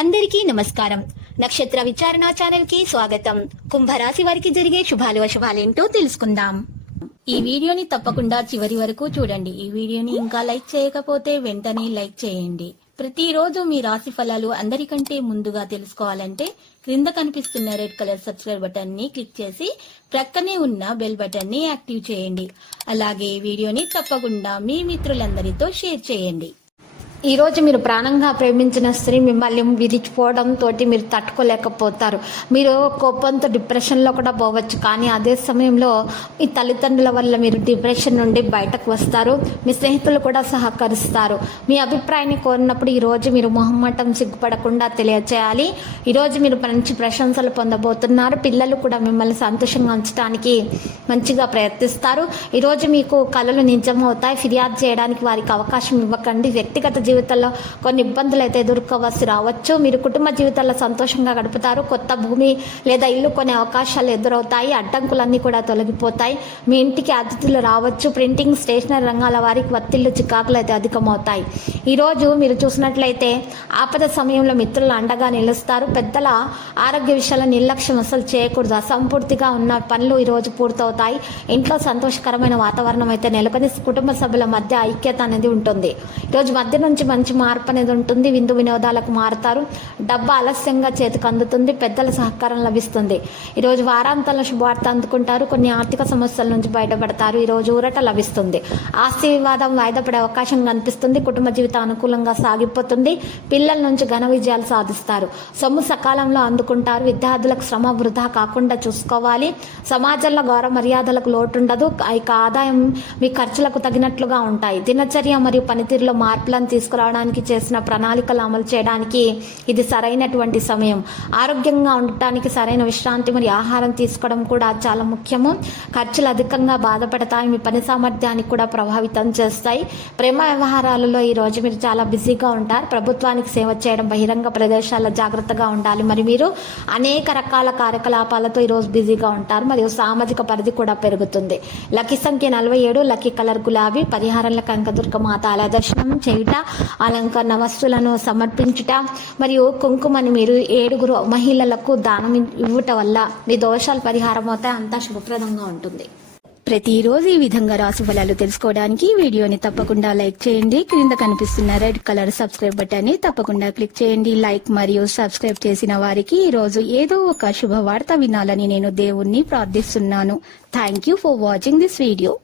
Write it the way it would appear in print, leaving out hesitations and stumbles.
అందరికీ నమస్కారం. నక్షత్ర విచారణ ఛానల్ కి స్వాగతం. కుంభరాశి వారికి జరిగే శుభాలు అశుభాలేంటో తెలుసుకుందాం. ఈ వీడియోని తప్పకుండా చివరి వరకు చూడండి. ఈ వీడియోని ఇంకా లైక్ చేయకపోతే వెంటనే లైక్ చేయండి. ప్రతిరోజు మీ రాశి ఫలాలు అందరికంటే ముందుగా తెలుసుకోవాలంటే క్రింద కనిపిస్తున్న రెడ్ కలర్ సబ్స్క్రైబ్ బటన్ ని క్లిక్ చేసి ప్రక్కనే ఉన్న బెల్ బటన్ ని యాక్టివ్ చేయండి. అలాగే ఈ వీడియోని తప్పకుండా మీ మిత్రులందరితో షేర్ చేయండి. ఈ రోజు మీరు ప్రాణంగా ప్రేమించిన స్త్రీ మిమ్మల్ని విడిచిపోవడం తోటి మీరు తట్టుకోలేకపోతారు. మీరు కోపంతో డిప్రెషన్లో కూడా పోవచ్చు. కానీ అదే సమయంలో మీ తల్లిదండ్రుల వల్ల మీరు డిప్రెషన్ నుండి బయటకు వస్తారు. మీ స్నేహితులు కూడా సహకరిస్తారు. మీ అభిప్రాయాన్ని కోరినప్పుడు ఈరోజు మీరు మొహమాటం సిగ్గుపడకుండా తెలియచేయాలి. ఈరోజు మీరు మంచి ప్రశంసలు పొందబోతున్నారు. పిల్లలు కూడా మిమ్మల్ని సంతోషంగా ఉంచడానికి మంచిగా ప్రయత్నిస్తారు. ఈరోజు మీకు కలలు నిజమవుతాయి. ఫిర్యాదు చేయడానికి వారికి అవకాశం ఇవ్వకండి. వ్యక్తిగత జీవితంలో కొన్ని ఇబ్బందులు అయితే ఎదుర్కోవలసి రావచ్చు. మీరు కుటుంబ జీవితాల్లో సంతోషంగా గడుపుతారు. కొత్త భూమి లేదా ఇల్లు కొనే అవకాశాలు ఎదురవుతాయి. అడ్డంకులన్నీ కూడా తొలగిపోతాయి. మీ ఇంటికి అతిథులు రావచ్చు. ప్రింటింగ్, స్టేషనరీ రంగాల వారికి ఒత్తిళ్లు, చికాకులు అయితే అధికమవుతాయి. ఈరోజు మీరు చూసినట్లయితే ఆపద సమయంలో మిత్రులు అండగా నిలుస్తారు. పెద్దల ఆరోగ్య విషయాల నిర్లక్ష్యం అసలు చేయకూడదు. అసంపూర్తిగా ఉన్న పనులు ఈరోజు పూర్తవుతాయి. ఇంట్లో సంతోషకరమైన వాతావరణం అయితే నెలకొని కుటుంబ సభ్యుల మధ్య ఐక్యత అనేది ఉంటుంది. ఈరోజు మధ్య నుంచి మంచి మార్పు అనేది ఉంటుంది. విందు వినోదాలకు మారుతారు. డబ్బు ఆలస్యంగా చేతికి అందుతుంది. పెద్దల సహకారం లభిస్తుంది. ఈరోజు వారాంతంలో శుభవార్త అందుకుంటారు. కొన్ని ఆర్థిక సమస్యల నుంచి బయటపడతారు. ఈరోజు ఊరట లభిస్తుంది. ఆస్తి వివాదం వాయిదా పడే అవకాశం కనిపిస్తుంది. కుటుంబ జీవితం అనుకూలంగా సాగిపోతుంది. పిల్లల నుంచి ఘన విజయాలు సాధిస్తారు. సొమ్ము సకాలంలో అందుకుంటారు. విద్యార్థులకు శ్రమ వృధా కాకుండా చూసుకోవాలి. సమాజంలో గౌరవ మర్యాదలకు లోటుండదు. ఇక ఆదాయం మీ ఖర్చులకు తగినట్లుగా ఉంటాయి. దినచర్య మరియు పనితీరులో మార్పులను తీసుకురావడానికి చేసిన ప్రణాళికలు అమలు చేయడానికి ఇది సరైనటువంటి సమయం. ఆరోగ్యంగా ఉండటానికి సరైన విశ్రాంతి మరియు ఆహారం తీసుకోవడం కూడా చాలా ముఖ్యము. ఖర్చులు అధికంగా బాధపడతాయి. మీ పని సామర్థ్యాన్ని కూడా ప్రభావితం చేస్తాయి. ప్రేమ వ్యవహారాలలో ఈ రోజు మీరు చాలా బిజీగా ఉంటారు. ప్రభుత్వానికి సేవ చేయడం, బహిరంగ ప్రదేశాల్లో జాగ్రత్తగా ఉండాలి. మరి మీరు అనేక రకాల కార్యకలాపాలతో ఈరోజు బిజీగా ఉంటారు. మరియు సామాజిక పరిధి కూడా పెరుగుతుంది. లక్కీ సంఖ్య 47, లక్కీ కలర్ గులాబీ. పరిహారంలో కనకదుర్గ మాత ఆలయ దర్శనం చేయుట, అలంకరణ వస్తువులను సమర్పించుట మరియు కుంకుమని మీరు 7 మహిళలకు దానం ఇవ్వటం వల్ల మీ దోషాలు పరిహారం అవుతాయి. అంతా శుభప్రదంగా ఉంటుంది. ప్రతిరోజు ఈ విధంగా రాశి ఫలాలు తెలుసుకోవడానికి వీడియోని తప్పకుండా లైక్ చేయండి. క్రింద కనిపిస్తున్న రెడ్ కలర్ సబ్స్క్రైబ్ బటన్ ని తప్పకుండా క్లిక్ చేయండి. లైక్ మరియు సబ్స్క్రైబ్ చేసిన వారికి ఈ రోజు ఏదో ఒక శుభవార్త వినాలని నేను దేవుణ్ణి ప్రార్థిస్తున్నాను. Thank you for watching this video.